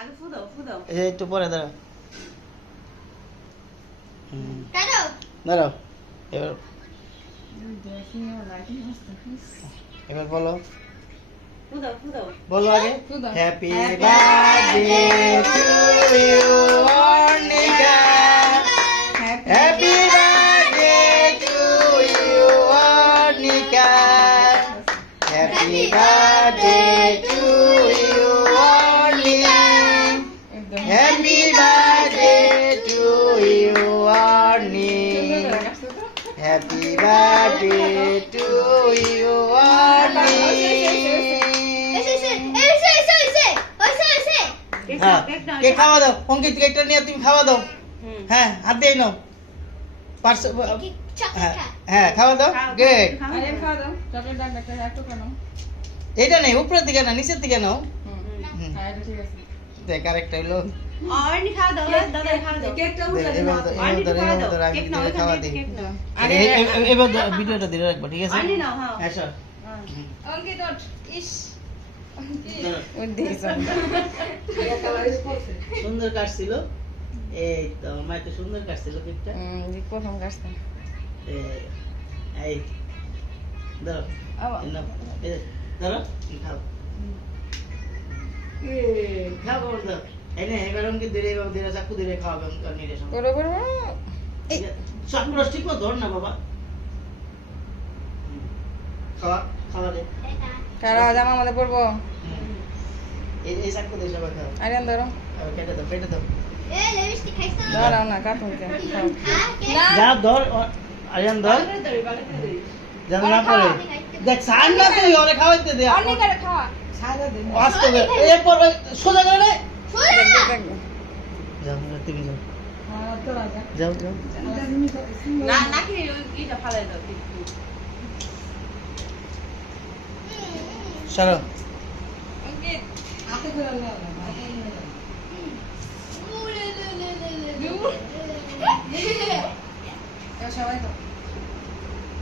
আগে ফু দাও এই একটু পরে দাঁড়াও দাঁড়াও এবার এবার বলো ফু দাও বলো আগে happy birthday to you Arnika happy birthday to you Arnika happy birthday to you Arnika happy birthday to you Arni happy birthday to you Arni cake খাওয়া দাও অঙ্কিত কেকটা নিয়ে তুমি খাওয়া দাও হ্যাঁ হাত দিয়ে নাও পার্স হ্যাঁ খাওয়া দাও গুড এটা নেই উপরের দিকে না নিচের দিকে নাও দেখ আরেকটা হইলো অর্ণি খাওয়া দাও দাদা খাওয়া দাও কেকটা উল্টা দাও অর্ণি খাওয়া দাও কেক নাও খাওয়া দিই এবার ভিডিওটা দিয়ে রাখবো ঠিক আছে অর্ণি নাও হ্যাঁ হ্যাঁ স্যার অঙ্কিত ইস সুন্দর কাটছিল এই তো আমার তো সুন্দর কাটছিল কেকটা প্রথম কাটছে এই ধরো ধরো খাও খাও দাও এই নে এবার অঙ্কে ধীরে চাকু ধীরে খাওয়াবে নিজের সঙ্গে বরাবর চাকু রস ঠিক ধর না বাবা খাওয়া খাওয়া দে কারা জামা আমাদের পরবো এই চাকু দিয়ে সবাই খাও আরিয়ান ধরো কেটে দাও ধরাও না কাটুন যা ধর আরিয়ান ধর যেন না পড়ে দেখ সান না তুই ওরে খাওয়াইতে দে অনেক করে খাওয়া আস্তে দে এরপর সোজা করে নে যাও তুমি যাও যাও না নাকি এইটা ফালাই দাও সরো হাতে করে নাও সবাই তো